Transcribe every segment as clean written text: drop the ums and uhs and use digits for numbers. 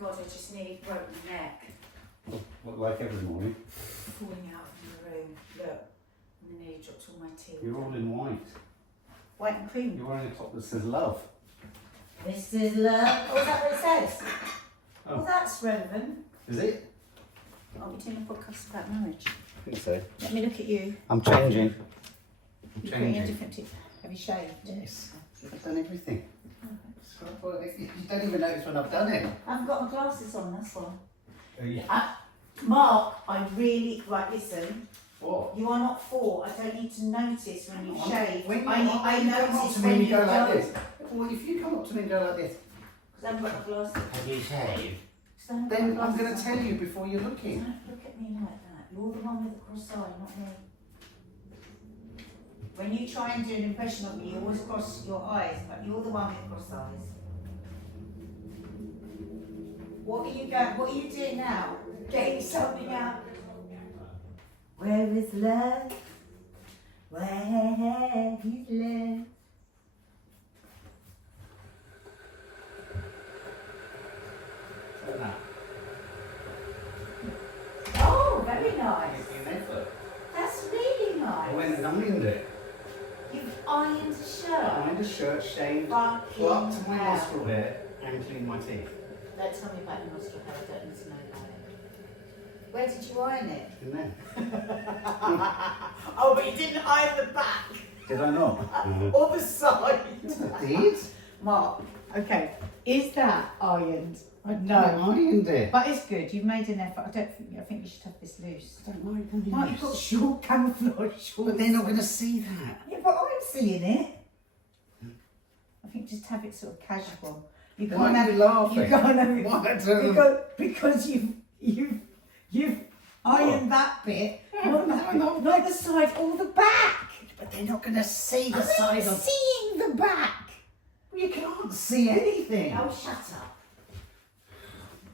God, I just nearly broke my neck. What, like every morning? Falling out of the room. Look, and I nearly dropped all my teeth. You're all in white. White and cream. You're wearing a top that says love. This is love. Oh, is that what it says? Oh. Well, that's relevant. Is it? Aren't we doing a podcast about marriage? I think so. Let me look at you. I'm changing. You're putting a different tip. Have you shaved? Yes. I've done everything. You don't even notice when I've done it. I haven't got my glasses on, that's why. Yeah. Mark, I really... Right, listen. What? You are not 4. I don't need to notice when you shave. When I you come up notice to me when and you you go like don't. this. Well, if you come up to me and go like this, Because I haven't got my glasses. have you shaved? So I haven't got Then my I'm going glasses to on. tell you before you're looking. Don't look at me like that. You're the one with the cross eye, not me. When you try and do an impression of me, you always cross your eyes, but you're the one with cross eyes. What are you doing now? Getting something out. Where is love? Where is love? Oh, very nice. That's really nice. I went and ironed it. You've ironed a shirt. I ironed a shirt, shaved, Fucking plucked my hell. nostril hair, and cleaned my teeth. Don't tell me about your nostril hair, I don't need to know about it. Where did you iron it? And then, Oh, but you didn't iron the back did I not? or the side. I did. Mark, okay, is that ironed? I No. ironed it. But it's good, you've made an effort. I think you should have this loose. I don't like them Mark, you've got short camouflage shorts. But they're not going to see that. Yeah, but I'm seeing it. I think just have it sort of casual. You Why can't are have you laughing? You can't have it Why because you've ironed that bit, not the side or the back. But they're not going to see the I'm side not of... seeing the back. You can't see anything. Oh, shut up.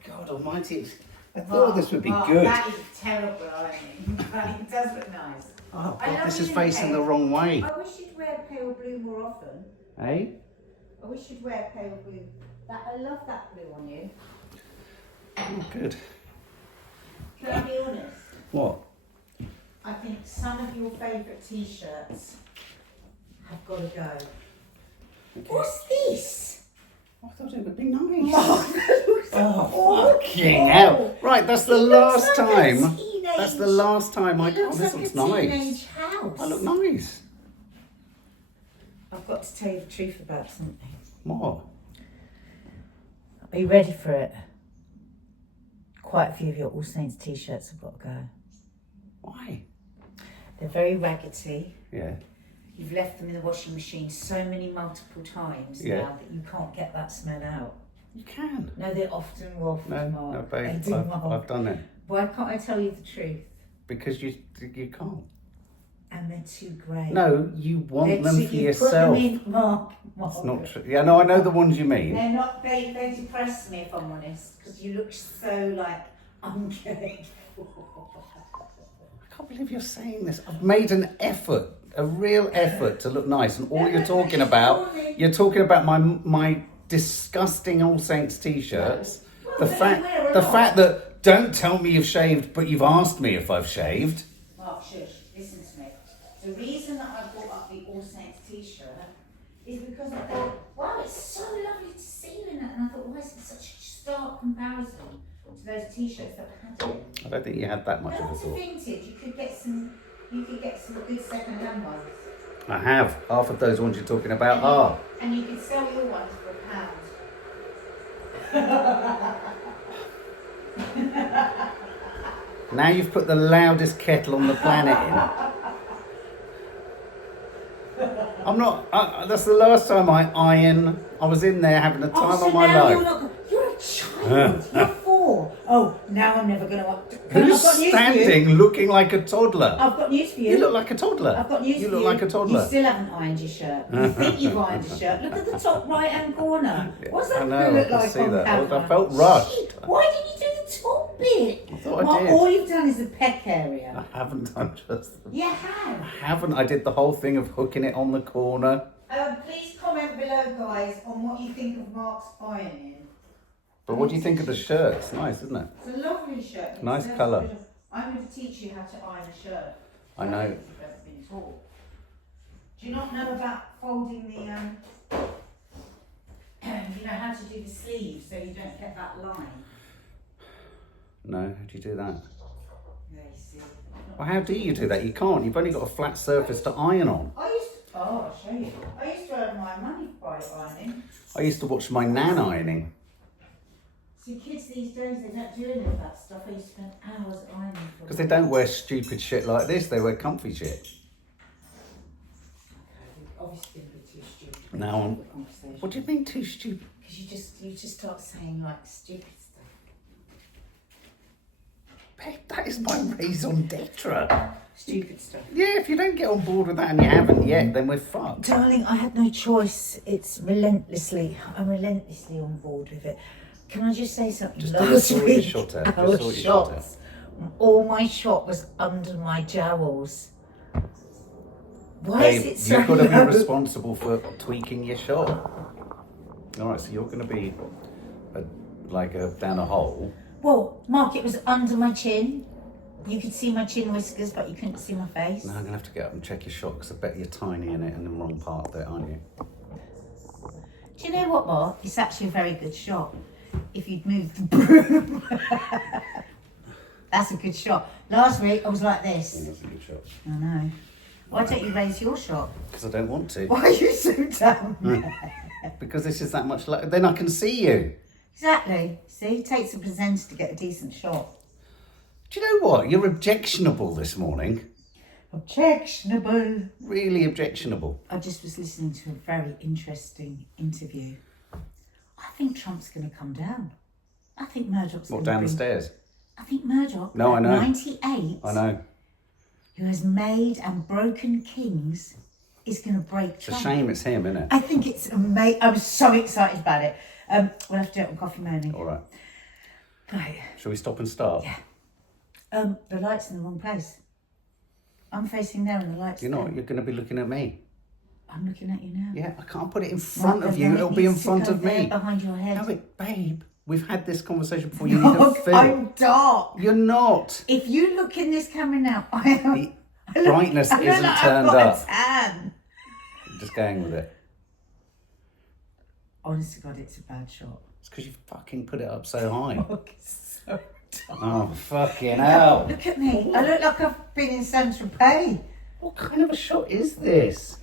God almighty. I thought this would be Mark, good. That is terrible ironing. It does look nice. Oh, I God, love this you is in facing the pale. wrong way. I wish you'd wear pale blue more often. Eh? I wish you'd wear pale blue. I love that blue on you. Oh, good. Can I be honest? What? I think some of your favourite t-shirts have got to go. Okay. What's this? I thought it would be nice. Mark, that looks Oh, fucking awful. hell. Right, that's the It looks last like a time. teenage- That's the last time I It got looks this. like Looks a nice. teenage house. I look nice. I've got to tell you the truth about something. What? Are you ready for it? Quite a few of your All Saints t-shirts have got to go. Why? They're very raggedy. Yeah. You've left them in the washing machine so many multiple times Yeah. now that you can't get that smell out. You can. No, they often waft, No, Mark. no, babe. They do, I've Mark. done it. Why can't I tell you the truth? Because you can't. And they're too grey. No, you want They're them too, for you yourself. Put them in, Mark. It's not true. Yeah, no, I know the ones you mean. They're not. They depress me if I'm honest, because you look so like uncared for. I can't believe you're saying this. I've made an effort, a real effort to look nice, and all you're talking about, my disgusting All Saints t-shirts. The fact that don't tell me you've shaved, but you've asked me if I've shaved. Mark, shush. Listen to me. The reason that I brought up the All Saints t-shirt is because I thought, wow, it's so lovely to see you in it, and I thought, why is it such a stark comparison to those t-shirts that we had in? I don't think you had that much They're of a not thought. vintage. You could get some good second-hand ones. I have. Half of those ones you're talking about are. And you could sell your ones for £1. Now you've put the loudest kettle on the planet in. I'm not. That's the last time I iron. I was in there having the time so of my now life. You're a child. You're 4. Oh, now I'm never going to. Who's standing looking like a toddler? I've got news for you. You look like a toddler. I've got news for you. You look like a toddler. You still haven't ironed your shirt. You think you've ironed your shirt. Look at the top right-hand corner. What's that I going to know, look I can like see on that. camera? I felt rushed. Why didn't you do the top bit? I thought I Well, did. all you've done is the peck area. I haven't done just. You have. I haven't. I did the whole thing of hooking it on the corner. Please comment below, guys, on what you think of Mark's ironing. But what do you think of the shirt? It's nice, isn't it? It's a lovely shirt. It's Nice colour. I'm going to teach you how to iron a shirt. I know. You've ever been taught. Do you not know about folding the, you know how to do the sleeves so you don't get that line? No, how do you do that? Yeah, you see. Well, how do you do that? You can't. You've only got a flat surface to iron on. I'll show you. I used to earn my money by ironing. I used to watch my nan ironing. See, kids these days, they don't do any of that stuff. I used to spend hours ironing for Because they don't wear stupid shit like this. They wear comfy shit. Okay, obviously a bit too stupid. Now, what do you mean too stupid? Because you just start saying like stupid stuff. Babe, that is my raison d'etre. Stupid stuff. Yeah, if you don't get on board with that and you haven't yet, then we're fucked. Darling, I had no choice. I'm relentlessly on board with it. Can I just say something? Just Last sort your week, shot out. our Just sort your shot out. shots, all my shot was under my jowls. Why is Babe, it so you've got to be low? responsible for tweaking your shot. All right, so you're going to be down a hole. Well, Mark, it was under my chin. You could see my chin whiskers, but you couldn't see my face. Now I'm going to have to get up and check your shot because I bet you're tiny in it in the wrong part of it, aren't you? Do you know what, Mark? It's actually a very good shot. If you'd moved the broom. That's a good shot. Last week, I was like this. That's a good shot. I know. Why don't you raise your shot? Because I don't want to. Why are you so down there? Because this is that much like then I can see you. Exactly. See, it takes a presenter to get a decent shot. Do you know what? You're objectionable this morning. Objectionable. Really objectionable. I just was listening to a very interesting interview. I think Trump's going to come down. I think Murdoch's What, going to down the stairs? I think Murdoch, No, I know. 98, I know. who has made and broken kings, is going to break It's a Trump. shame it's him, isn't it? I think it's amazing. I'm so excited about it. We'll have to do it on Coffee Moaning. All right. Right. Shall we stop and start? Yeah. The light's in the wrong place. I'm facing there and the light's You're not. there. You're going to be looking at me. I'm looking at you now. Yeah, I can't put it in front Mark, of the you. light It'll be in needs to front go of there me. behind your head. No, babe, we've had this conversation before. You need a Look, film. I'm dark. You're not. If you look in this camera now, I am. The brightness I look isn't like turned I've got up. a tan. Just going with it. Honest to God, it's a bad shot. It's because you fucking put it up so high. Look, it's so dark. Oh, fucking hell. Look at me. I look like I've been in Saint-Tropez. What kind of a shot is this?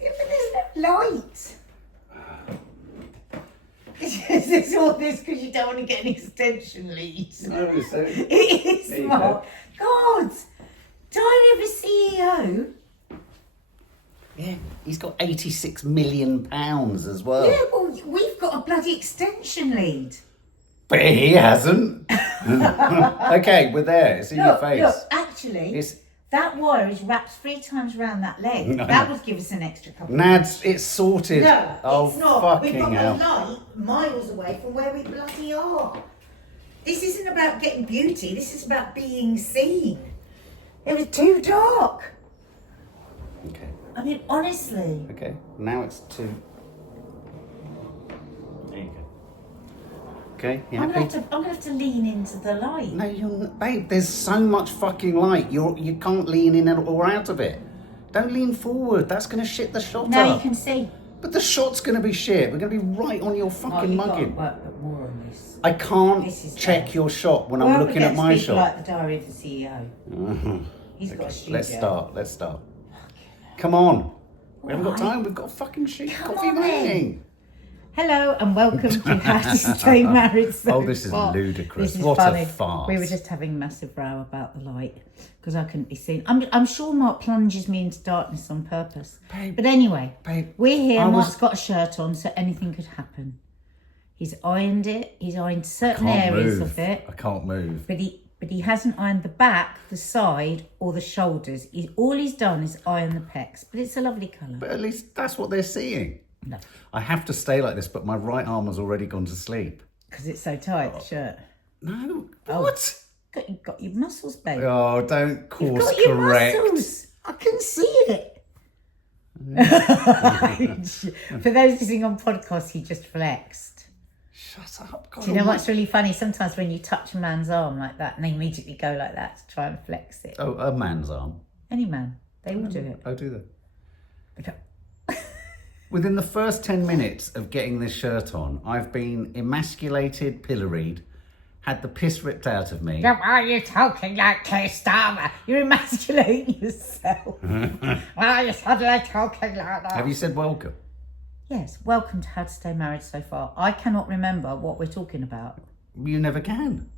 Yeah, but there's no light. Is this all this because you don't want to get an extension lead? No, so It is, There you Mark. God, Diary of a CEO. yeah, he's got 86 million pounds as well. Yeah, well, we've got a bloody extension lead. But he hasn't. Okay, we're there. It's in your face. Look, actually, It's that wire is wrapped 3 times around that leg. No. That would give us an extra couple. Nads, it's sorted. No, Oh, it's not. We've fucking got hell. the light miles away from where we bloody are. This isn't about getting beauty. This is about being seen. It was too dark. Okay, I mean, honestly. okay. Now it's two. There you go. Okay, you I'm happy? gonna have to lean into the light. No, babe, there's so much fucking light. You can't lean in or out of it. Don't lean forward. That's going to shit the shot Now up. you can see. But the shot's going to be shit. We're going to be right on your fucking You've got to mugging. work more on this. I can't This is check bad. your shot when We're I'm up looking at against my people shot. like the Diary of the CEO. Mhm. He's got a Okay, studio. let's start. Come on. We haven't got Alright. time. We've got a fucking shoot. Come Coffee on then. morning. Hello and welcome to How to Stay Married So Oh, this is Far. ludicrous. This is What a funny. farce. We were just having a massive row about the light because I couldn't be seen. I'm sure Mark plunges me into darkness on purpose. Babe. But anyway, Babe, we're here. I was- Mark's got a shirt on, so anything could happen. He's ironed it. He's ironed certain Can't areas move. of it, I can't move. but he hasn't ironed the back, the side, or the shoulders. All he's done is iron the pecs. But it's a lovely colour. But at least that's what they're seeing. No, I have to stay like this, but my right arm has already gone to sleep. because it's so tight. The shirt. No. Oh. What? You've got your muscles, babe. Oh, don't You've course got your correct. muscles. I can see it. For those listening on podcast, he just flexed. Shut up. God Do you know almighty. what's really funny? Sometimes when you touch a man's arm like that and they immediately go like that to try and flex it. Oh, a man's arm. Any man, they all do it. Oh, do they? Within the first 10 minutes of getting this shirt on, I've been emasculated, pilloried, had the piss ripped out of me. Why are you talking like Keir Starmer? You're emasculating yourself. Why are you suddenly talking like that? Have you said welcome? Yes, welcome to How to Stay Married So Far. I cannot remember what we're talking about. You never can.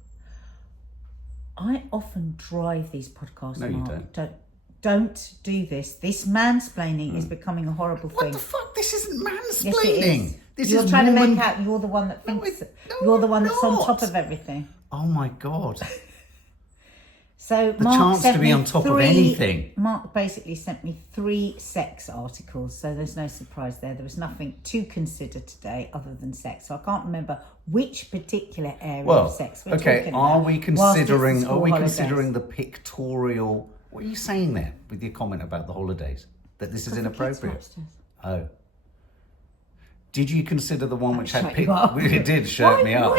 I often drive these podcasts. No, you Mark. Don't do this. This mansplaining is becoming a horrible What thing. the fuck? This isn't Yes, mansplaining. it is. This You're is trying to woman... make out you're the one that thinks no, you're the one I'm that's on not. top of everything. Oh my God. So The Mark chance sent to be me on top of three- anything. Mark basically sent me 3 sex articles, so there's no surprise there. There was nothing to consider today other than sex. So I can't remember which particular area Well, of sex we're okay, talking are about. we whilst it's the considering school holidays. the pictorial... What are you saying there with your comment about the holidays? That this is The kids were inappropriate? upstairs. Oh. Did you consider the one which had Shut you up. It did shut me up.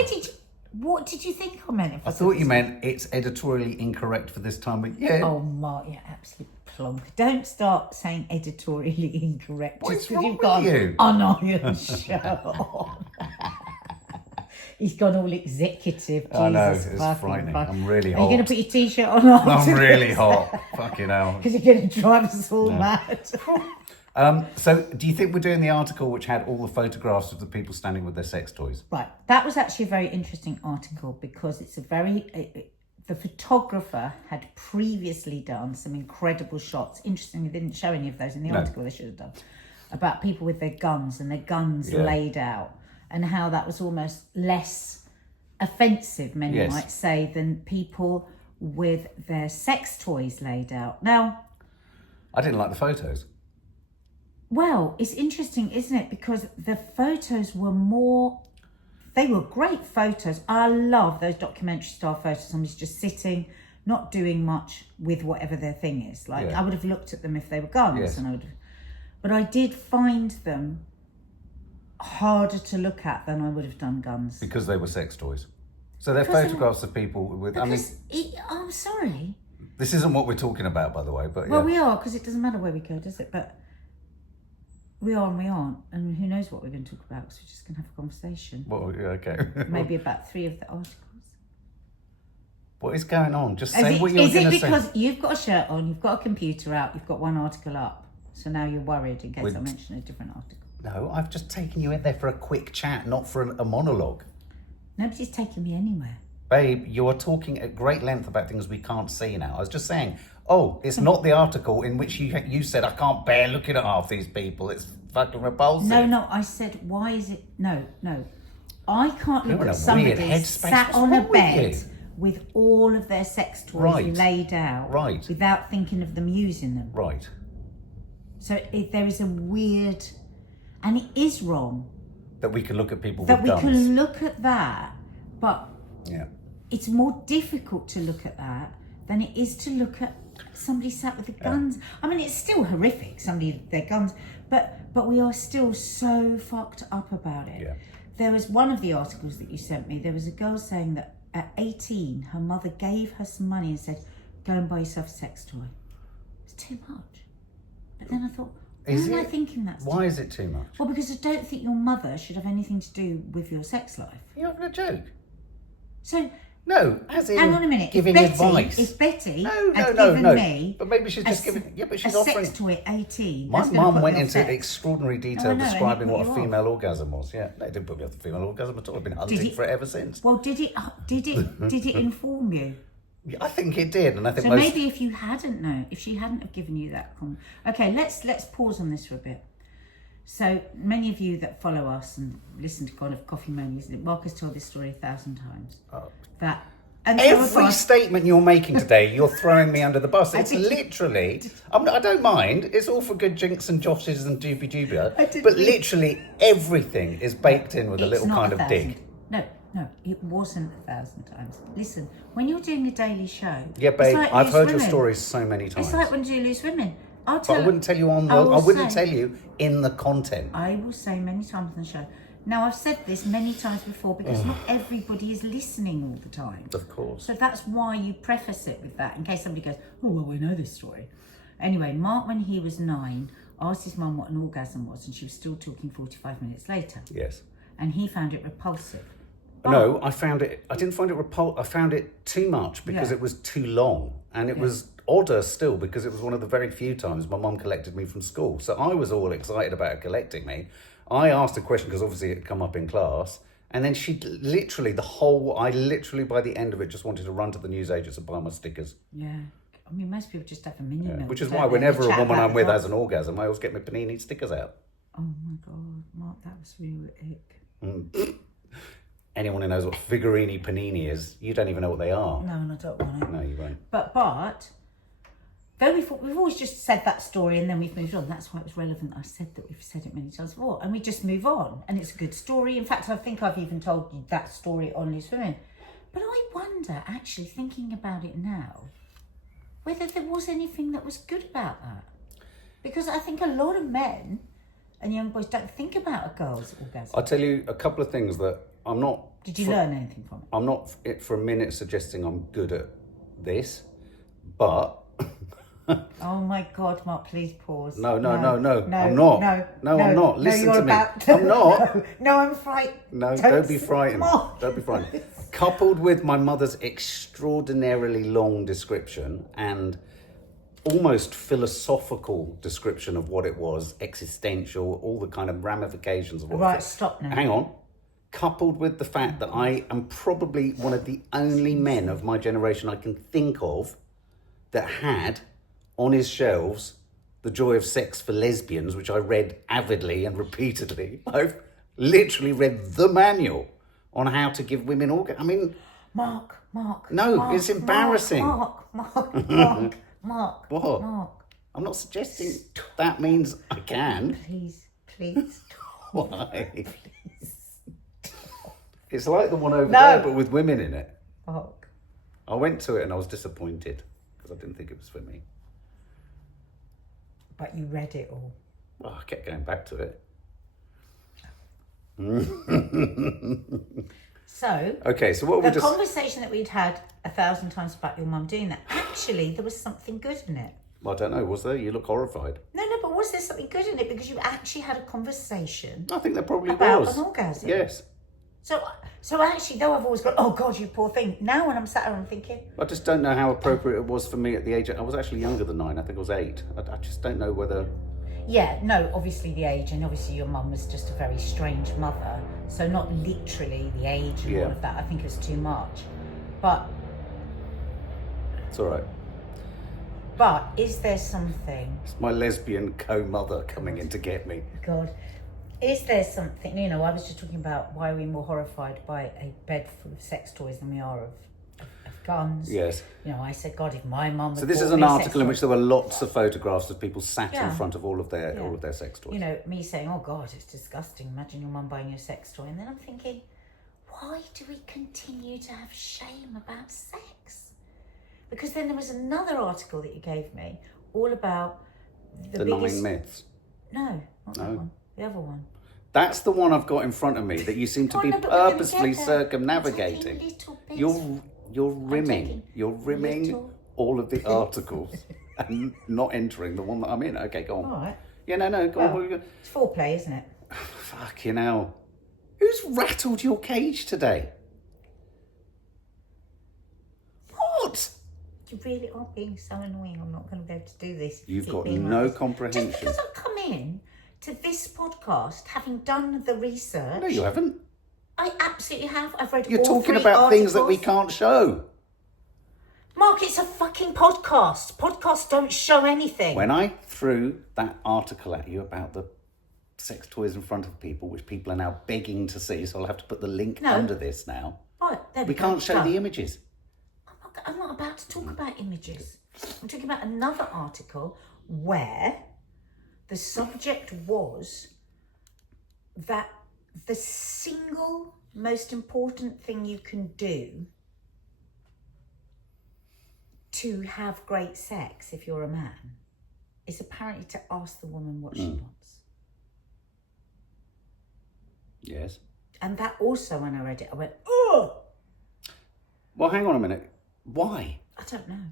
What did you think I meant? If I said thought you this? meant it's editorially incorrect for this time, but yeah. Oh, Mark, you're absolute plonk. Don't start saying editorially incorrect. What just is 'cause wrong you've with gone you? uniron shirt on. He's gone all executive. I know, Jesus it's fucking frightening. Christ. I'm really Are you going hot. to put your t-shirt on after I'm really hot. Fucking hell. Because you're going to drive us all mad. So, do you think we're doing the article which had all the photographs of the people standing with their sex toys? Right, that was actually a very interesting article because it's a very... the photographer had previously done some incredible shots. Interestingly, they didn't show any of those in the article, they should have done. About people with their guns and their guns laid out and how that was almost less offensive, many might say, than people with their sex toys laid out. Now... I didn't like the photos. Well, it's interesting, isn't it? Because the photos were more... They were great photos. I love those documentary style photos. Somebody's just sitting, not doing much with whatever their thing is. Like, I would have looked at them if they were guns. And I would have... But I did find them harder to look at than I would have done guns. Because they were sex toys. So they're Because photographs of people with... I'm sorry. This isn't what we're talking about, by the way, but Well, we are, because it doesn't matter where we go, does it? But we are and we aren't. And who knows what we're going to talk about, because we're just going to have a conversation. Well, yeah, okay. Maybe about 3 of the articles. What is going on? Just say what you're going to say. Is it because you've got a shirt on, you've got a computer out, you've got one article up, so now you're worried in case I mention a different article? No, I've just taken you in there for a quick chat, not for a monologue. Nobody's taking me anywhere. Babe, you are talking at great length about things we can't see now. I was just saying, it's not the article in which you said, I can't bear looking at half these people. It's fucking repulsive. No, I said, why is it... No. I can't You're look in at a somebody weird headspace. sat What's on a wrong with bed you? with all of their sex toys laid out without thinking of them using them. Right. So there is a weird... And it is wrong. That we can look at people That with we guns. can look at that, but it's more difficult to look at that than it is to look at somebody sat with the guns. I mean, it's still horrific, somebody with their guns, but we are still so fucked up about it. Yeah. There was one of the articles that you sent me, there was a girl saying that at 18, her mother gave her some money and said, go and buy yourself a sex toy. It's too much. But then I thought, why am I thinking that's Why is it too much? Well, because I don't think your mother should have anything to do with your sex life. You're having a joke. So... No, as in hang on a minute. giving advice. If Betty No. had given me... But maybe she's just giving... Yeah, but she's a offering... sex toy at 18... My that's gonna mum put went me off into sex. extraordinary No, detail I know, describing and it what put a you female orgasm was. Yeah, no, it didn't put me off the female orgasm at all. I've been hunting for it ever since. Well, did it inform you? Yeah, I think it did, and I think So most... maybe if you hadn't known, if she hadn't have given you that comment... Okay, let's pause on this for a bit. So many of you that follow us and listen to kind of Coffee Monies, Mark has told this story 1,000 times. That... And Every statement you're making today, you're throwing me under the bus. It's literally... I don't mind. It's all for good jinx and joshes and doobie-doobia. But literally everything is baked in with a little kind of dig. No, it wasn't 1,000 times. Listen, when you're doing a daily show... Yeah, babe, like I've heard Loose your Women. stories so many times. It's like when you Loose Women. But I wouldn't tell you on the... I wouldn't tell you in the content. I will say many times on the show, Now, I've said this many times before because not everybody is listening all the time. Of course. So that's why you preface it with that, in case somebody goes, oh, well, we know this story. Anyway, Mark, when he was 9, asked his mum what an orgasm was, and she was still talking 45 minutes later. Yes. And he found it repulsive. No, I didn't find it repulsive. I found it too much because Yeah. it was too long. And it was odder still because it was one of the very few times my mum collected me from school. So I was all excited about her collecting me. I asked a question because obviously it had come up in class. And then she literally, by the end of it, just wanted to run to the newsagents and buy my stickers. Yeah. I mean, most people just have a mini milk. Which is don't why they? whenever They a chat woman about I'm with the has an orgasm, I always get my Panini stickers out. Oh my God, Mark, that was real ick. Anyone who knows what figurine panini is, you don't even know what they are. No, and I don't want it. No, you won't. But though we've always just said that story and then we've moved on. That's why it was relevant. I said that we've said it many times before, and we just move on. And it's a good story. In fact, I think I've even told you that story on Loose Women. But I wonder, actually, thinking about it now, whether there was anything that was good about that. Because I think a lot of men and young boys don't think about a girl's orgasm. I'll tell you a couple of things that I'm not... Did you learn anything from it? I'm not for a minute suggesting I'm good at this, but... Oh my God, Mark, please pause. No, I'm not. No, I'm not. Listen you're to me. about to. I'm not. No, I'm frightened. No, don't be frightened. Mark. Don't be frightened. Coupled with my mother's extraordinarily long description and almost philosophical description of what it was, existential, all the kind of ramifications of what it Right, was. stop now. Hang on. Coupled with the fact that I am probably one of the only men of my generation I can think of that had on his shelves The Joy of Sex for Lesbians, which I read avidly and repeatedly. I've literally read the manual on how to give women orgasm. I mean... Mark. No, Mark, it's embarrassing. Mark. What? Mark. I'm not suggesting that means I can. Please. Why? It's like the one over No. there, but with women in it. Mark. I went to it and I was disappointed because I didn't think it was for me. But you read it all. Oh, I kept going back to it. So, Okay, so what we the just... conversation that we'd had 1,000 times about your mum doing that, actually, there was something good in it. I don't know, was there? You look horrified. No, but was there something good in it? Because you actually had a conversation I think there probably about was. an orgasm. Yes. So actually, though I've always gone, oh God, you poor thing. Now when I'm sat here, I'm thinking, I just don't know how appropriate it was for me at the age... I was actually younger than 9. I think I was 8. I just don't know whether... yeah, no, obviously the age, and obviously your mum was just a very strange mother. So not literally the age and all of that. I think it was too much. But It's all right. is there something... It's my lesbian co-mother coming in to get me. God, is there something, I was just talking about why we're more horrified by a bed full of sex toys than we are of guns. Yes. I said, God, if my mum... So this is an article in which there were lots of photographs of people sat in front of all of their sex toys. Me saying, oh God, it's disgusting. Imagine your mum buying you a sex toy. And then I'm thinking, why do we continue to have shame about sex? Because then there was another article that you gave me all about the biggest... 9 myths. No, not that one. The other one. That's the one I've got in front of me that you seem to Oh, be no, but we're gonna purposely get there. I'm circumnavigating. taking little bits. You're rimming. taking You're rimming little all of the articles and not entering the one that I'm in. Okay, go on. All right. Yeah, no, go on. It's foreplay, isn't it? Fucking hell. Who's rattled your cage today? What? You really are being so annoying. I'm not going to be able to do this. You've Keep got being no like this. comprehension. Just because I've come in to this podcast, having done the research. No, you haven't. I absolutely have. I've read You're all talking 3 about things that we articles. can't show. Mark, it's a fucking podcast. Podcasts don't show anything. When I threw that article at you about the sex toys in front of people, which people are now begging to see, so I'll have to put the link under this now. Right, there We go. can't show Done. the images. I'm not about to talk about images. I'm talking about another article where the subject was that the single most important thing you can do to have great sex if you're a man is apparently to ask the woman what she wants. Yes. And that also, when I read it, I went, oh! Well, hang on a minute. Why? I don't know.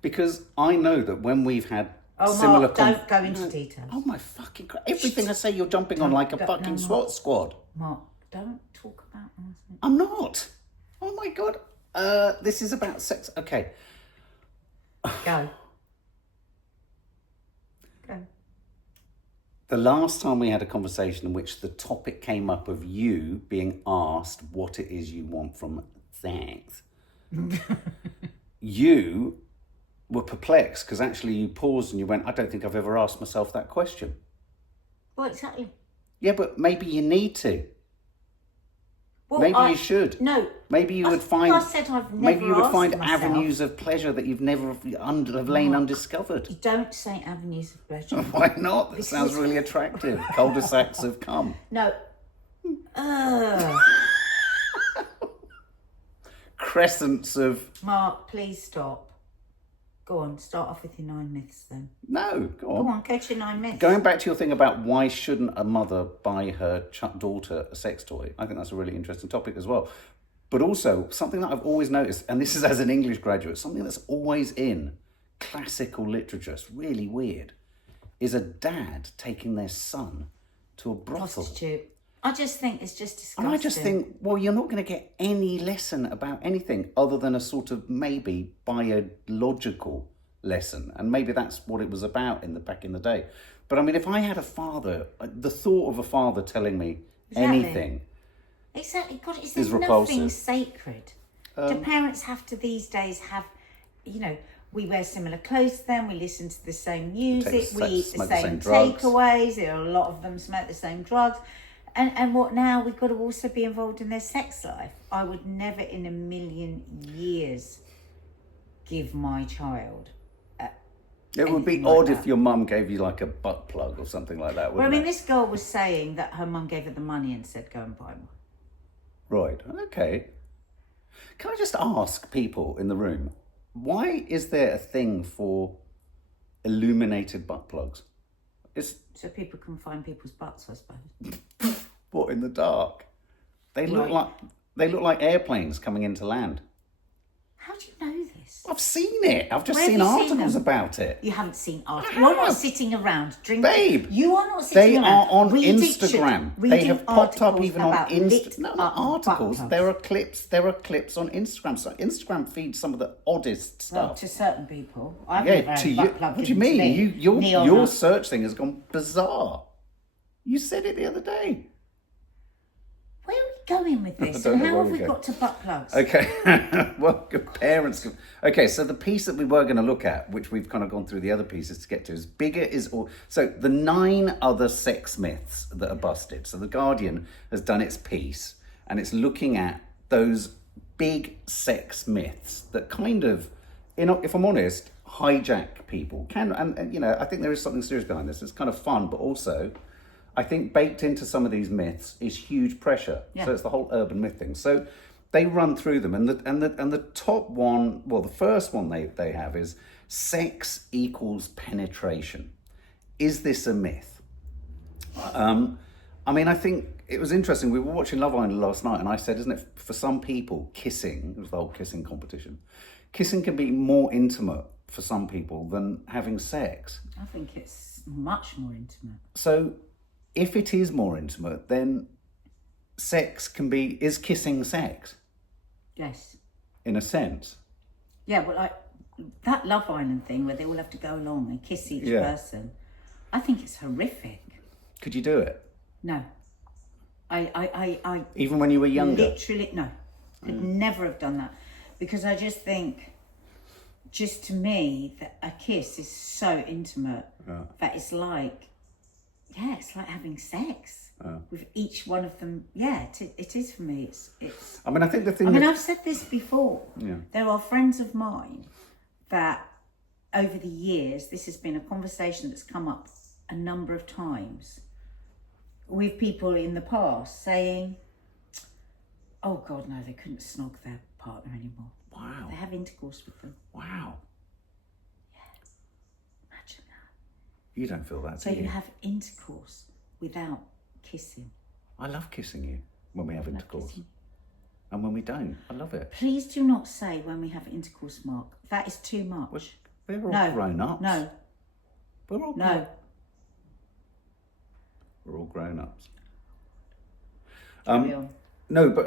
Because I know that when we've had Oh, similar... Mark, don't go into details. Oh, my fucking... Everything I say, you're jumping on like a fucking SWAT squad. Mark, don't talk about us. I'm not. Oh, my God. This is about sex. Okay. Go. Go. The last time we had a conversation in which the topic came up of you being asked what it is you want from sex, you were perplexed because actually you paused and you went, I don't think I've ever asked myself that question. Well, exactly. Yeah, but maybe you need to. Well, maybe you should. No. Maybe you would find. I said I've never maybe you would asked find myself. avenues of pleasure that you've never have lain undiscovered. You don't say avenues of pleasure. Why not? That sounds really attractive. Cul-de-sacs have come. No. Crescents of... Mark, please stop. Go on, start off with your 9 myths then. No, go on. Go on, go to your 9 myths. Going back to your thing about why shouldn't a mother buy her daughter a sex toy, I think that's a really interesting topic as well. But also, something that I've always noticed, and this is as an English graduate, something that's always in classical literature, it's really weird, is a dad taking their son to a brothel. Prostitute. I just think it's just disgusting. And I just think, well, you're not going to get any lesson about anything other than a sort of maybe biological lesson. And maybe that's what it was about back in the day. But I mean, if I had a father, the thought of a father telling me anything... Exactly. God, is is there repulsive. nothing sacred? Do parents have to these days have, we wear similar clothes to them, we listen to the same music, we eat the same takeaways, there are a lot of them smoke the same drugs. And what now? We've got to also be involved in their sex life. I would never in a million years give my child. It would be odd if your mum gave you like a butt plug or something like that, Well, I wouldn't mean, this girl was saying that her mum gave her the money and said, go and buy one. Right, okay. Can I just ask people in the room, why is there a thing for illuminated butt plugs? So people can find people's butts, I suppose. What, in the dark? They look like airplanes coming into land. How do you know this? I've seen it. I've just Where seen have you seen articles them? about it. You haven't seen articles. I You're not have. sitting around drinking. Babe, you are not sitting they around. are on reading Instagram. shit, They have popped up articles even on about lit No, up not articles. butt There plugs. are clips on Instagram. So Instagram feeds some of the oddest Well, stuff. to certain people. I've Yeah, never had to a you. butt plug What do you given to mean? me. Your search thing has gone bizarre. You said it the other day. Where are we going with this? I don't And know how where have we we're got to butt plugs? Okay, well, good parents. Okay, so the piece that we were going to look at, which we've kind of gone through the other pieces to get to, is bigger is all. So the 9 other sex myths that are busted. So the Guardian has done its piece, and it's looking at those big sex myths that kind of, if I'm honest, hijack people. And I think there is something serious behind this. It's kind of fun, but also, I think baked into some of these myths is huge pressure. Yeah. So it's the whole urban myth thing. So they run through them, and the top one, well, the first one they have is sex equals penetration. Is this a myth? I mean, I think it was interesting. We were watching Love Island last night, and I said, isn't it, for some people, kissing, it was the whole kissing competition, kissing can be more intimate for some people than having sex. I think it's much more intimate. So if it is more intimate, then is kissing sex? Yes. In a sense. Yeah, well, like that Love Island thing where they all have to go along and kiss each person, I think it's horrific. Could you do it? No. I Even when you were younger? literally, no. Could never have done that. Because I just think, just to me, that a kiss is so intimate that it's like, it's like having sex with each one of them. Yeah, it is for me. It's. I mean, I think the thing. I've said this before. Yeah. There are friends of mine that, over the years, this has been a conversation that's come up a number of times with people in the past saying, "Oh God, no, they couldn't snog their partner anymore. Wow. They have intercourse with them." Wow. Imagine that. You don't feel that, So do you? you have intercourse without kissing. I love kissing you when we have intercourse. kissing. And when we don't, I love it. Please do not say when we have intercourse, Mark. That is too much. We're all No. grown ups. No. We're all No. We're all grown ups. Carry on. No, but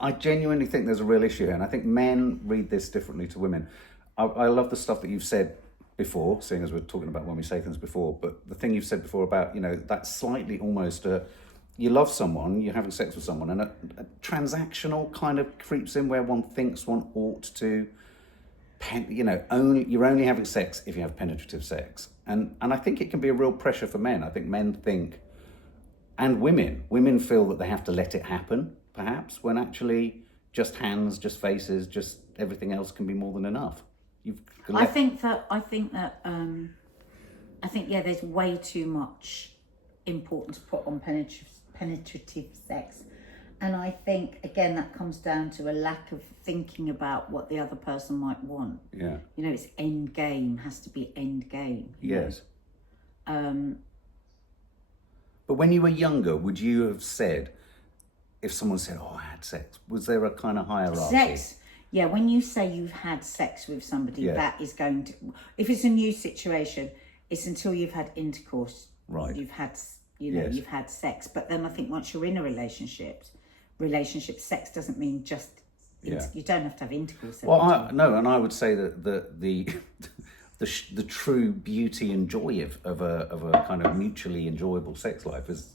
I genuinely think there's a real issue here, and I think men read this differently to women. I love the stuff that you've said before, seeing as we're talking about when we say things before, but the thing you've said before about, that slightly almost you love someone, you're having sex with someone, and a transactional kind of creeps in where one thinks one ought to, you're only having sex if you have penetrative sex. And I think it can be a real pressure for men. I think men think, and women feel that they have to let it happen, perhaps, when actually just hands, just faces, just everything else can be more than enough. I think there's way too much importance put on penetrative sex, and I think again that comes down to a lack of thinking about what the other person might want. Yeah. It's end game, has to be end game. Yes. But when you were younger, would you have said, if someone said, "Oh, I had sex," was there a kind of hierarchy? Sex. Yeah, when you say you've had sex with somebody, Yeah. that is going to, if it's a new situation, it's until you've had intercourse. Right. You've had, Yes. you've had sex. But then I think once you're in a relationship, sex doesn't mean just, Yeah. you don't have to have intercourse. Well, every time. and I would say that the true beauty and joy of a kind of mutually enjoyable sex life is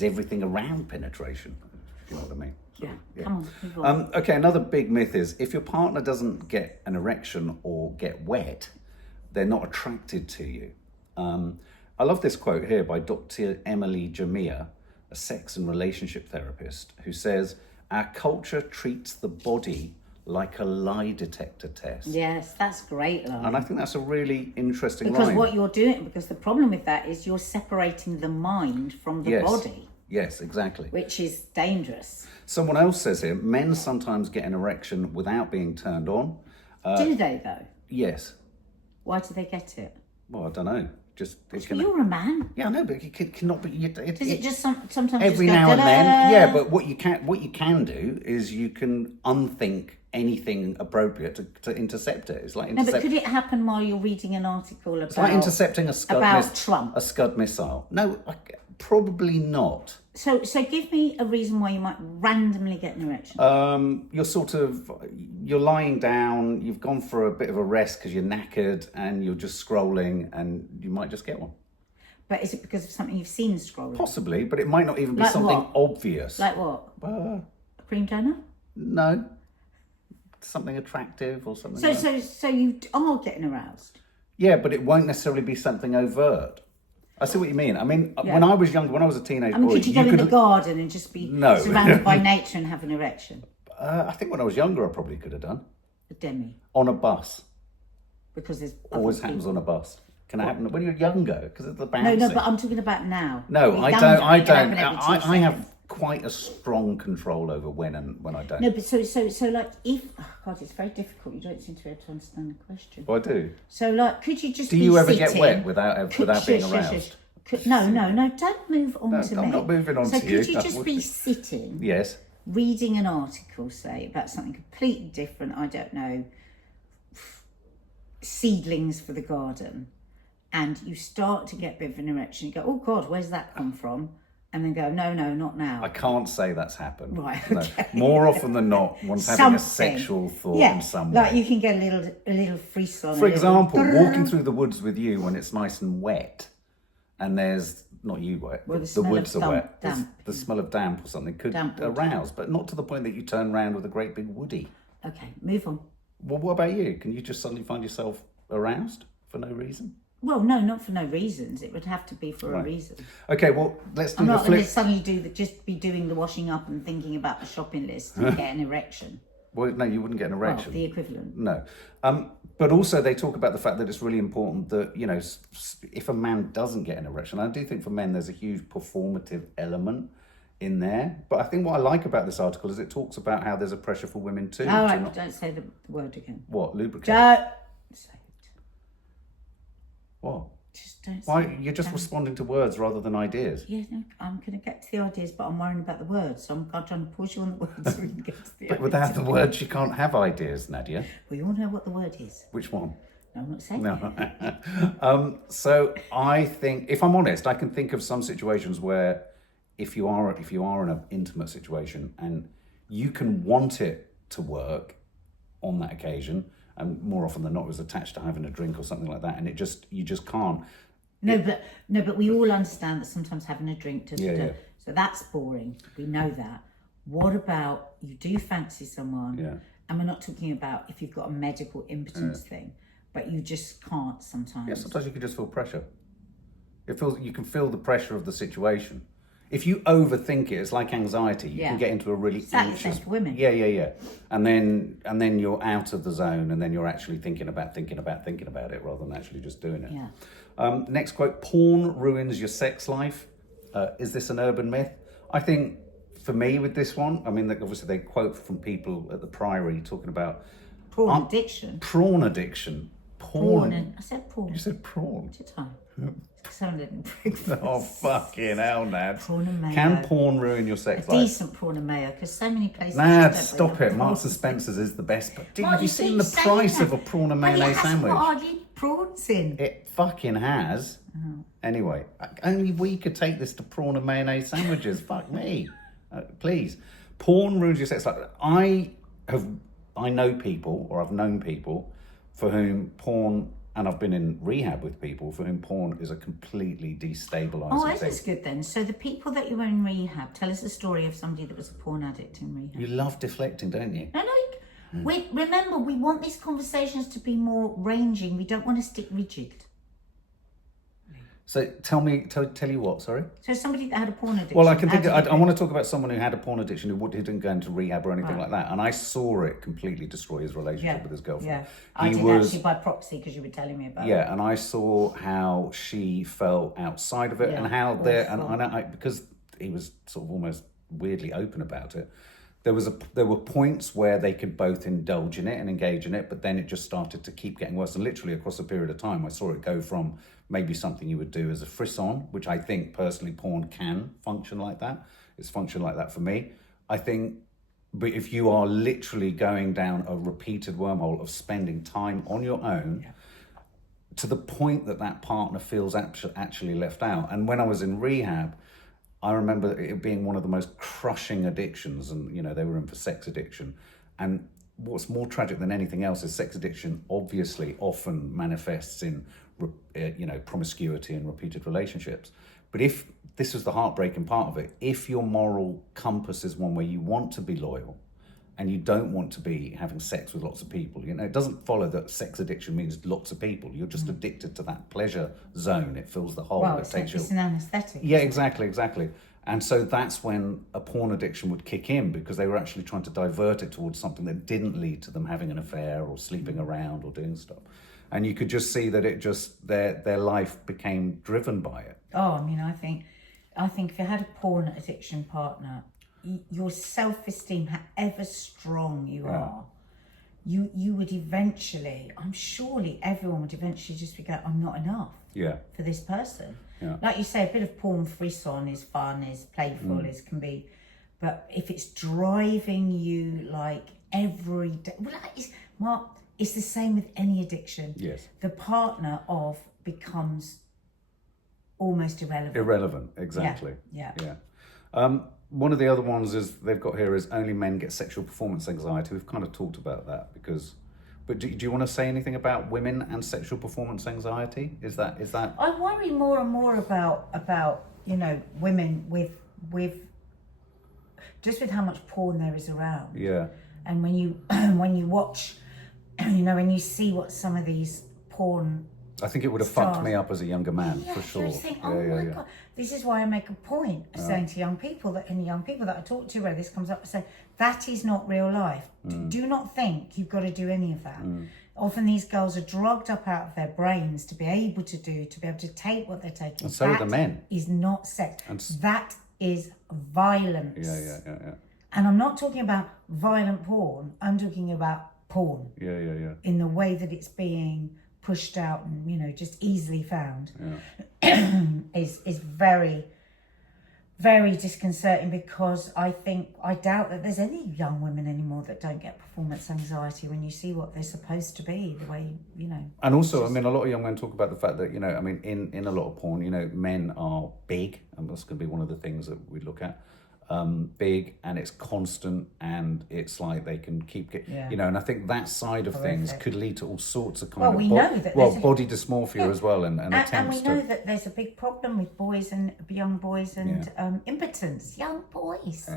everything around penetration. If you know what I mean. Yeah. Come on, move on. Okay, another big myth is if your partner doesn't get an erection or get wet, they're not attracted to you. I love this quote here by Dr. Emily Jamia, a sex and relationship therapist, who says, "Our culture treats the body like a lie detector test." Yes, that's great, love. And I think that's a really interesting Because line. what you're doing, because the problem with that is you're separating the mind from the body, Yes, exactly. which is dangerous. Someone else says here, men sometimes get an erection without being turned on. Do they though? Yes. Why do they get it? Well, I don't know. Just it Well, can, you're a man. yeah, I know, but it cannot be. Does it just sometimes every just go, now and then? "Ta-da!" Yeah, but what you can do is you can unthink anything appropriate to intercept it. It's like No, but could it happen while you're reading an article about? It's like intercepting a Scud about Trump. a Scud missile. No, probably not. So give me a reason why you might randomly get an erection. You're lying down, you've gone for a bit of a rest because you're knackered and you're just scrolling and you might just get one. But is it because of something you've seen scrolling? Possibly, but it might not even be Like something what? obvious. Like what? A cream donut? No. Something attractive or something So you are getting aroused. Yeah, but it won't necessarily be something overt. I see what you mean. I mean, Yeah. when I was younger, when I was a teenage boy... Could you go in the garden and just be No. surrounded by nature and have an erection? I think when I was younger, I probably could have done. A demi. On a bus. Because there's... Always happens on a bus. Can it happen when you're younger? Because it's the No, bouncing. but I'm talking about now. No, When I you're don't. younger, I it can happen don't. every 2 I seconds. have quite a strong control over when and when I don't. No, but so like if... Oh God, it's very difficult. You don't seem to be able to understand the question. Well, I do. So like, could you just Do be you ever sitting... get wet without being aroused? No, don't move on to me. I'm not moving on so to you. could you just be sitting, Yes. reading an article, say, about something completely different, I don't know, seedlings for the garden, and you start to get a bit of an erection, you go, oh God, where's that come from? And then go, no, not now. I can't say that's happened. Right, No. okay. More often than not, one's having a Something. sexual thought Yeah, in some like way. you can get a little frisson. For example, walking through the woods with you when it's nice and wet, and there's not you wet, Well, but the smell woods of are wet. damp. The smell of damp or something could Damp wood. arouse, but not to the point that you turn around with a great big woody. Okay, move on. Well, what about you? Can you just suddenly find yourself aroused for no reason? Well, no, not for no reasons. It would have to be for a Right. reason. Okay, well, let's do I'm the not going flip. to suddenly just be doing the washing up and thinking about the shopping list and get an erection. Well, no, you wouldn't get an Well, erection. the equivalent. No. But also they talk about the fact that it's really important that, if a man doesn't get an erection, I do think for men there's a huge performative element in there. But I think what I like about this article is it talks about how there's a pressure for women too. All to right, not- don't say the word again. What? Lubricate? Don't say it. What? Just don't. Why? You're just responding to words rather than ideas. Yeah, no, I'm going to get to the ideas, but I'm worrying about the words. So I'm trying to push you on the words so we can get to the But without the words, you can't have ideas, Nadia. We all know what the word is. Which one? No, I'm not saying. No. So I think, if I'm honest, I can think of some situations where if you are in an intimate situation and you can want it to work on that occasion, and more often than not it was attached to having a drink or something like that, and you just can't. No, but we all understand that sometimes having a drink does. Yeah. So that's boring. We know that. What about you do fancy someone? Yeah. And we're not talking about if you've got a medical impotence thing, but you just can't sometimes. Yeah, sometimes you can just feel pressure. You can feel the pressure of the situation. If you overthink it, it's like anxiety. You can get into a really anxious. That's for women. Yeah. And then you're out of the zone, and then you're actually thinking about it rather than actually just doing it. Yeah. Next quote: porn ruins your sex life. Is this an urban myth? I think for me with this one, I mean, obviously they quote from people at the Priory talking about prawn addiction. Prawn addiction. Prawn. I said prawn. You said prawn. Did I? Sounded breakfast. Oh, fucking hell, Nad. Prawn and mayo. Can porn ruin your sex life? Decent prawn and mayo, because so many places. Nad, stop it. Marks and Spencer's is the best. But have you seen the price of a prawn and mayonnaise sandwich? It has hardly any prawns in. It fucking has. Anyway, only we could take this to prawn and mayonnaise sandwiches. Fuck me. Please. Porn ruins your sex life. I know people, or I've known people, for whom porn, and I've been in rehab with people for whom porn is a completely destabilising Oh, thing. that's good then. So the people that you were in rehab, tell us a story of somebody that was a porn addict in rehab. You love deflecting, don't you? No. Remember, we want these conversations to be more ranging. We don't want to stick rigid. So tell you what, sorry? So somebody that had a porn addiction. Well, I can think. I want to talk about someone who had a porn addiction who didn't go into rehab or anything like that, and I saw it completely destroy his relationship with his girlfriend. Yeah, I did actually by proxy because you were telling me about it. Yeah, and I saw how she felt outside of it, and how because he was sort of almost weirdly open about it. There were points where they could both indulge in it and engage in it, but then it just started to keep getting worse. And literally across a period of time, I saw it go from maybe something you would do as a frisson, which I think personally porn can function like that. It's functioned like that for me. I think, but if you are literally going down a repeated wormhole of spending time on your own to the point that partner feels actually left out. And when I was in rehab, I remember it being one of the most crushing addictions, and they were in for sex addiction. And what's more tragic than anything else is sex addiction obviously often manifests in promiscuity and repeated relationships. But if this was the heartbreaking part of it, if your moral compass is one where you want to be loyal and you don't want to be having sex with lots of people, it doesn't follow that sex addiction means lots of people. You're just addicted to that pleasure zone. It fills the hole. Well, it's an anaesthetic. Yeah, exactly. And so that's when a porn addiction would kick in, because they were actually trying to divert it towards something that didn't lead to them having an affair or sleeping around or doing stuff. And you could just see that their life became driven by it. Oh, I mean, I think if you had a porn addiction partner, your self-esteem, however strong you are, you would eventually, surely everyone would eventually just go, I'm not enough for this person. Yeah. Like you say, a bit of porn frisson is fun, is playful, can be, but if it's driving you like every day, it's the same with any addiction. Yes. The partner becomes almost irrelevant. Irrelevant, exactly. Yeah. One of the other ones they've got here is only men get sexual performance anxiety. We've kind of talked about that but do you want to say anything about women and sexual performance anxiety? Is that? I worry more and more about women with just with how much porn there is around. Yeah. And when you watch, when you see what some of these porn, I think it would have fucked me up as a younger man, for sure. Think, God. This is why I make a point of saying to young people that I talk to where this comes up, I say, that is not real life. Do not think you've got to do any of that. Often these girls are drugged up out of their brains to be able to take what they're taking. And so are the men. Is not sex. That is violence. Yeah. And I'm not talking about violent porn. I'm talking about porn. Yeah. In the way that it's being pushed out and, you know, just easily found Yeah. is very, very disconcerting, because I doubt that there's any young women anymore that don't get performance anxiety when you see what they're supposed to be, the way, you know. And also, I mean, a lot of young men talk about the fact that, you know, I mean, in a lot of porn, you know, men are big, and that's going to be one of the things that we look at. Big, and it's constant, and it's like they can keep you know, and I think that side of things could lead to all sorts of kind of body dysmorphia as well, and attempts and we know that there's a big problem with young boys and impotence, young boys,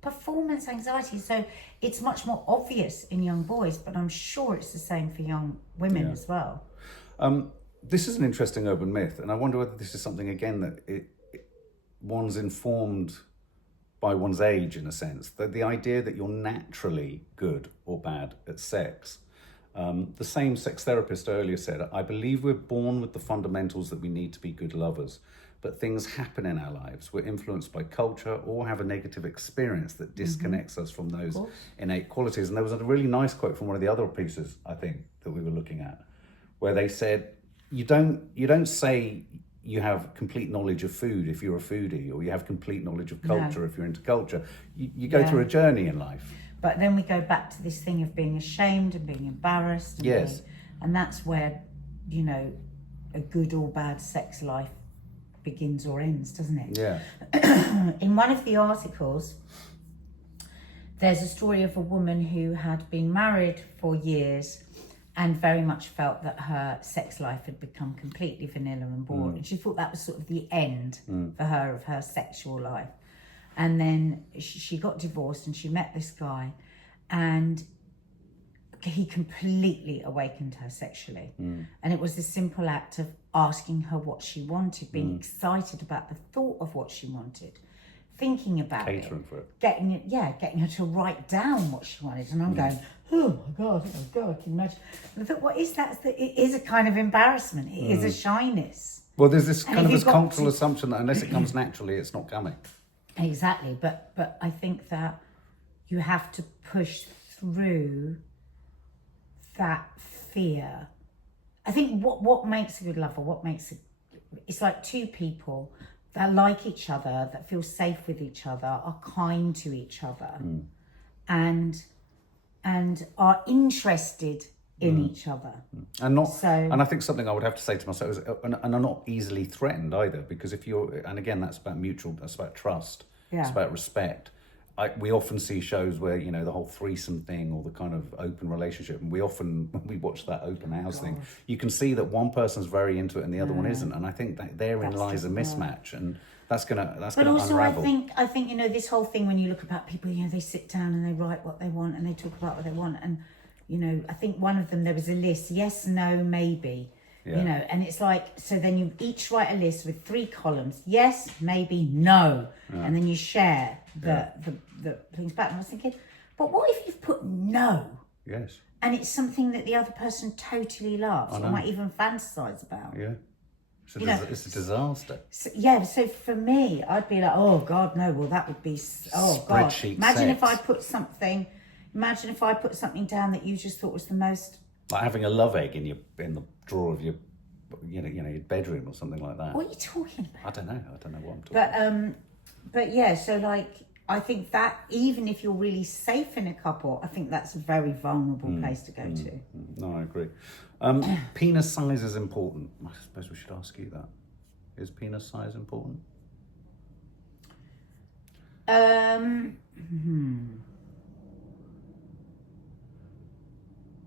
performance anxiety. So it's much more obvious in young boys, but I'm sure it's the same for young women as well. This is an interesting urban myth, and I wonder whether this is something again that one's informed by one's age, in a sense, that the idea that you're naturally good or bad at sex. The same sex therapist earlier said, I believe we're born with the fundamentals that we need to be good lovers, but things happen in our lives. We're influenced by culture or have a negative experience that disconnects us from those innate qualities. And there was a really nice quote from one of the other pieces, I think, that we were looking at, where they said, you don't say you have complete knowledge of food if you're a foodie, or you have complete knowledge of culture if you're into culture. You go through a journey in life. But then we go back to this thing of being ashamed and being embarrassed. And and that's where, you know, a good or bad sex life begins or ends, doesn't it? Yeah. In one of the articles, there's a story of a woman who had been married for years and very much felt that her sex life had become completely vanilla and boring. And she thought that was sort of the end for her of her sexual life. And then she got divorced and she met this guy, and he completely awakened her sexually. And it was the simple act of asking her what she wanted, being excited about the thought of what she wanted, thinking about catering for it, getting her to write down what she wanted. And I'm going, oh my god, I can imagine. And I thought, what is that? It is a kind of embarrassment. It is a shyness. Well, there's this kind of this cultural assumption that unless it comes naturally, it's not coming. Exactly, but I think that you have to push through that fear. I think what makes a good lover, it's like two people that like each other, that feel safe with each other, are kind to each other, and are interested in each other. And I think something I would have to say to myself is, and are not easily threatened either, because if you're, and again, that's about trust, it's about respect. We often see shows where, you know, the whole threesome thing or the kind of open relationship, and when we watch that open house thing, you can see that one person's very into it and the other one isn't, and I think that therein lies a mismatch, and that's gonna unravel. I think you know, this whole thing, when you look about people, you know, they sit down and they write what they want and they talk about what they want, and you know, I think one of them, there was a list, yes, no, maybe. You know, and it's like, so then you each write a list with 3 columns, yes, maybe, no, and then you share the things back. And I was thinking, but what if you've put no? Yes. And it's something that the other person totally loves, or might even fantasize about. Yeah. It's a disaster. So for me, I'd be like, oh God, no, well that would be, oh God. Imagine if I put something down that you just thought was the most... Like having a love egg in the drawer of your, you know, your bedroom or something like that. What are you talking about? I don't know what I'm talking about. But yeah, so like, I think that even if you're really safe in a couple, I think that's a very vulnerable place to go to. No, I agree. Penis size is important. I suppose we should ask you that. Is penis size important?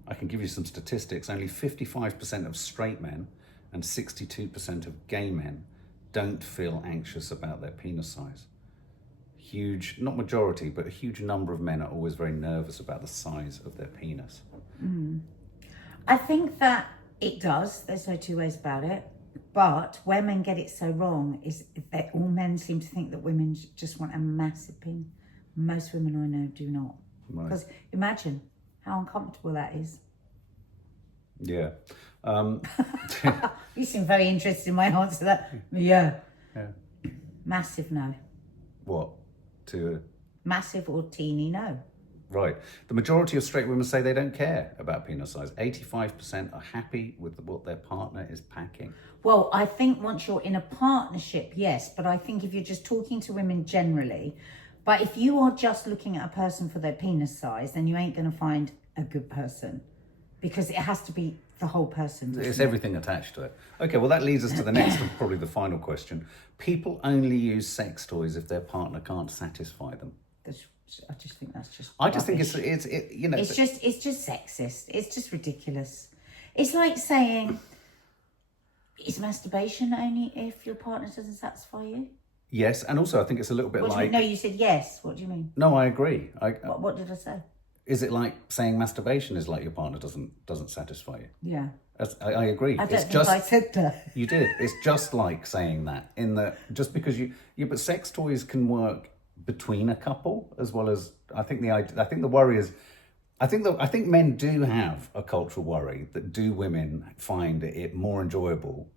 I can give you some statistics. Only 55% of straight men and 62% of gay men don't feel anxious about their penis size. Huge, not majority, but a huge number of men are always very nervous about the size of their penis. I think that it does. There's no two ways about it. But where men get it so wrong is that all men seem to think that women just want a massive penis. Most women I know do not. Right. Because imagine how uncomfortable that is. Yeah. You seem very interested in my answer to that. Yeah. Massive no. What? To... Massive or teeny no. Right. The majority of straight women say they don't care about penis size. 85% are happy with what their partner is packing. Well, I think once you're in a partnership, yes. But I think if you're just talking to women generally, but if you are just looking at a person for their penis size, then you ain't going to find a good person, because it has to be the whole person. It's everything attached to it. Okay, well, that leads us to the next and probably the final question. People only use sex toys if their partner can't satisfy them. I just think that's just. I just rubbish. think it's you know. It's just sexist. It's just ridiculous. It's like saying, is masturbation only if your partner doesn't satisfy you? Yes, and also I think it's a little bit What do you like. mean? No, you said yes. What do you mean? No, I agree. What did I say? Is it like saying masturbation is like your partner doesn't satisfy you? Yeah. I agree. I don't think I said that. You did. It's just like saying that in that just because but sex toys can work between a couple as well as I think the worry is I think men do have a cultural worry that do women find it more enjoyable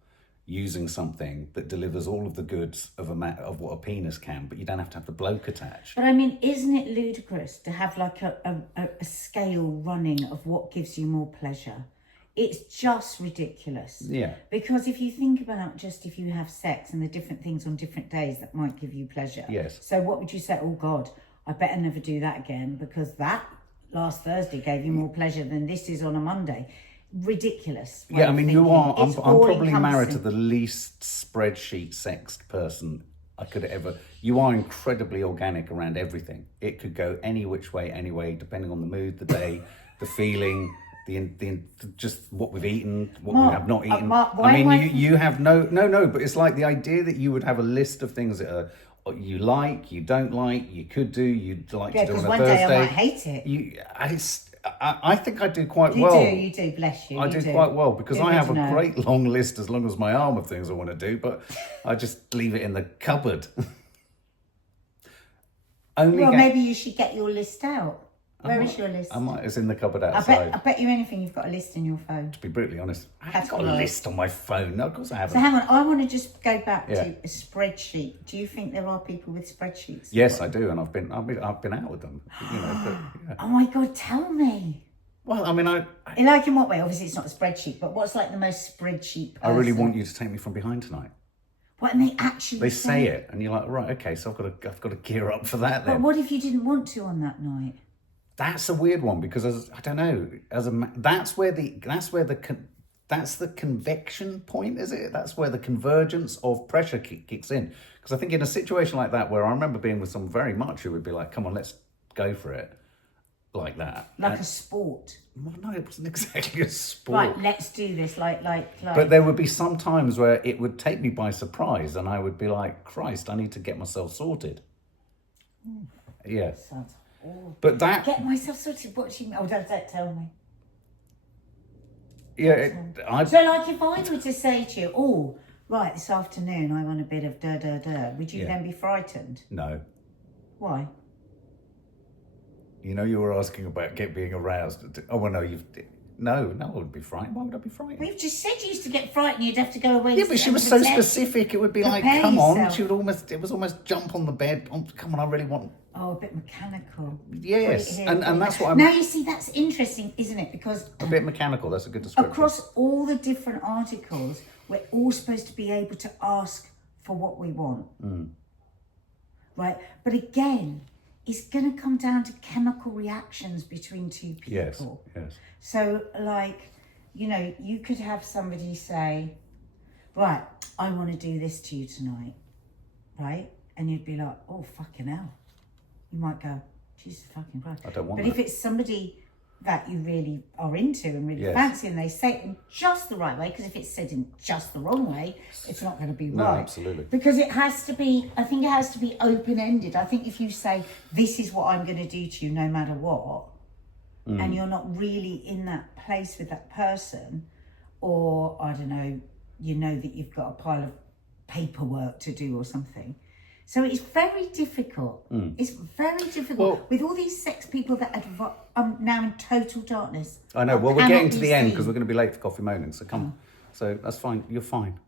using something that delivers all of the goods of what a penis can, but you don't have to have the bloke attached. But I mean, isn't it ludicrous to have like a scale running of what gives you more pleasure? It's just ridiculous. Yeah. Because if you think about just if you have sex and the different things on different days that might give you pleasure. Yes. So what would you say? Oh God, I better never do that again because that last Thursday gave you more pleasure than this is on a Monday. Ridiculous. Yeah, I mean, you are. I'm probably married to the least spreadsheet sexed person I could ever. You are incredibly organic around everything. It could go any which way, anyway, depending on the mood, the day, the feeling, the just what we've eaten, what we have not eaten. I mean, you have no. But it's like the idea that you would have a list of things that are. You like, you don't like, you could do, you'd like to do on a Thursday. Because one day I might hate it. I think I do quite well. You do, bless you. I do quite well because I have a great long list as long as my arm of things I want to do, but I just leave it in the cupboard. Maybe you should get your list out. Where is your list? It's in the cupboard outside. I bet you anything you've got a list in your phone. To be brutally honest, I haven't got a list on my phone. No, of course I haven't. So hang on, I want to just go back to a spreadsheet. Do you think there are people with spreadsheets? Yes, I do, and I've been out with them. You know, but, yeah. Oh my God, tell me. Well, I mean, like in what way? Obviously, it's not a spreadsheet, but what's like the most spreadsheet person? I really want you to take me from behind tonight. What, and they actually say it, and you're like, right, okay, so I've got to gear up for that. Then. But what if you didn't want to on that night? That's a weird one because I don't know. That's the convection point, is it? That's where the convergence of pressure kicks in. Because I think in a situation like that, where I remember being with someone very much who would be like, "Come on, let's go for it," like that, like a sport. Well, no, it wasn't exactly a sport. Right, let's do this. Like. But there would be some times where it would take me by surprise, and I would be like, "Christ, I need to get myself sorted." Yeah. Sounds awful. But that get myself sorted. What do you mean? Oh, don't tell me. Yeah. So, like, if I were to say to you, "Oh, right, this afternoon I want a bit of would you then be frightened? No. Why? You know, you were asking about being aroused. Oh, well, no, No, I wouldn't be frightened. Why would I be frightened? We've just said you used to get frightened. You'd have to go away. Yeah, but she was so specific. It would be like, come on. Yourself. She would it was almost jump on the bed. Oh, come on, I really want. Oh, a bit mechanical. Yes, and that's what I'm. Now you see, that's interesting, isn't it? Because a bit mechanical. That's a good description. Across all the different articles, we're all supposed to be able to ask for what we want, right? But again, it's going to come down to chemical reactions between two people. Yes. So, like, you know, you could have somebody say, right, I want to do this to you tonight, right? And you'd be like, oh, fucking hell. You might go, Jesus fucking Christ. I don't want But that. if it's somebody that you really are into and really fancy and they say it in just the right way, because if it's said in just the wrong way, it's not going to be right. No, absolutely. Because it has to be, I think it has to be open-ended. I think if you say, this is what I'm going to do to you no matter what, and you're not really in that place with that person, or, I don't know, you know that you've got a pile of paperwork to do or something. So it's very difficult. It's very difficult with all these sex people that are now in total darkness. I know. Well, we're getting to the end because we're going to be late for coffee moaning. So come. So that's fine. You're fine.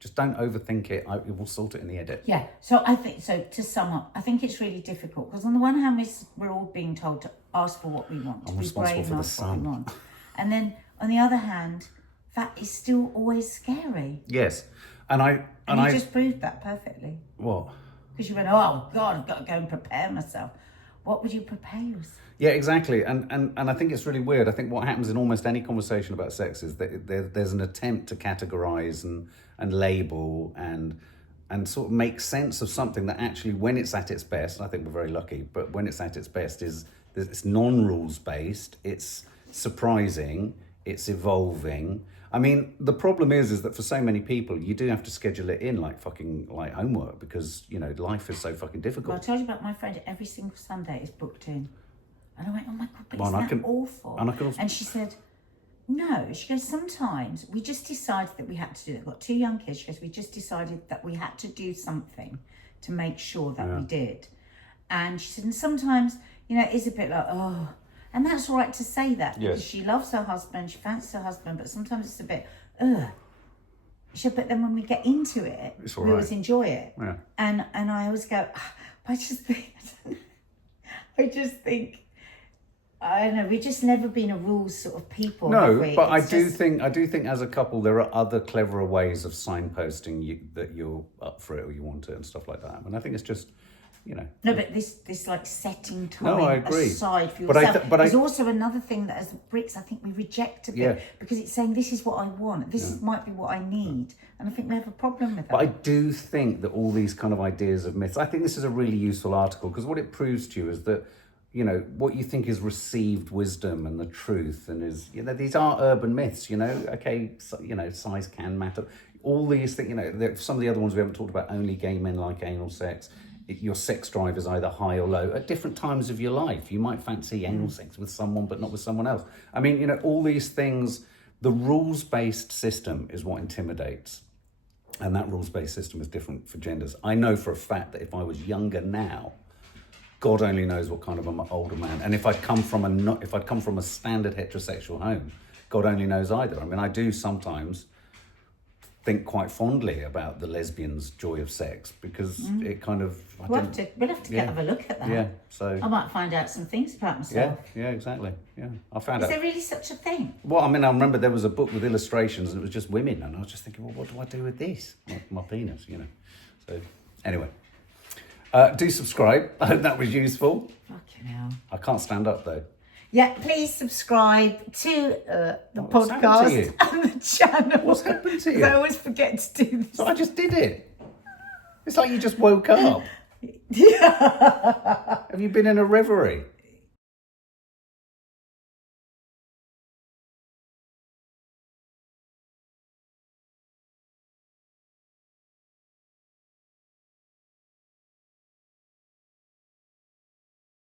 Just don't overthink it. We'll sort it in the edit. Yeah, so I think, so to sum up, I think it's really difficult because on the one hand, we're all being told to ask for what we want, to I'm be responsible brave for and the ask what we sun. want. And then on the other hand, that is still always scary. Yes. And you just proved that perfectly. What? Because you went, oh God, I've got to go and prepare myself. What would you prepare yourself? Yeah, exactly. And I think it's really weird. I think what happens in almost any conversation about sex is that there's an attempt to categorize and label and sort of make sense of something that actually, when it's at its best, and I think we're very lucky, but when it's at its best it's non-rules based, it's surprising, it's evolving. I mean, the problem is that for so many people, you do have to schedule it in like homework because, life is so fucking difficult. Well, I told you about my friend, every single Sunday is booked in. And I went, oh my God, but Well, isn't that awful? And And she said, no. She goes, sometimes we just decided that we had to do it. I've got 2 young kids. She goes, we just decided that we had to do something to make sure that we did. And she said, and sometimes, it is a bit like, oh. And that's all right to say that because she loves her husband, she fancies her husband, but sometimes it's a bit, ugh. She said, but then when we get into it, we always enjoy it. Yeah. And I always go, I just think, I don't know, we've just never been a rules sort of people. No, but I do think as a couple there are other cleverer ways of signposting that you're up for it or you want it and stuff like that. And I think it's just, No, but this like setting time I agree. aside for But yourself. There's also another thing that as Brits, I think we reject a bit because it's saying this is what I want. This might be what I need. And I think we have a problem with that. But I do think that all these kind of ideas of myths, I think this is a really useful article because what it proves to you is that, what you think is received wisdom and the truth and is, these are urban myths, okay, so, size can matter. All these things, some of the other ones we haven't talked about, only gay men like anal sex. Your sex drive is either high or low at different times of your life. You might fancy anal sex with someone, but not with someone else. I mean, all these things, the rules-based system is what intimidates. And that rules-based system is different for genders. I know for a fact that if I was younger now, God only knows what kind of an older man. And if I'd come from a standard heterosexual home, God only knows either. I mean, I do sometimes think quite fondly about the lesbians' joy of sex because it kind of... We'll have to have a look at that. Yeah, so... I might find out some things about myself. Yeah, exactly. Yeah, I found out. Is there really such a thing? Well, I mean, I remember there was a book with illustrations and it was just women and I was just thinking, well, what do I do with this? My penis, So, anyway. Do subscribe. I hope that was useful. Fucking hell. I can't stand up, though. Yeah, please subscribe to the What's happened to you? podcast and the channel. What's happened to you? I always forget to do this. So I just did it. It's like you just woke up. Yeah. Have you been in a reverie?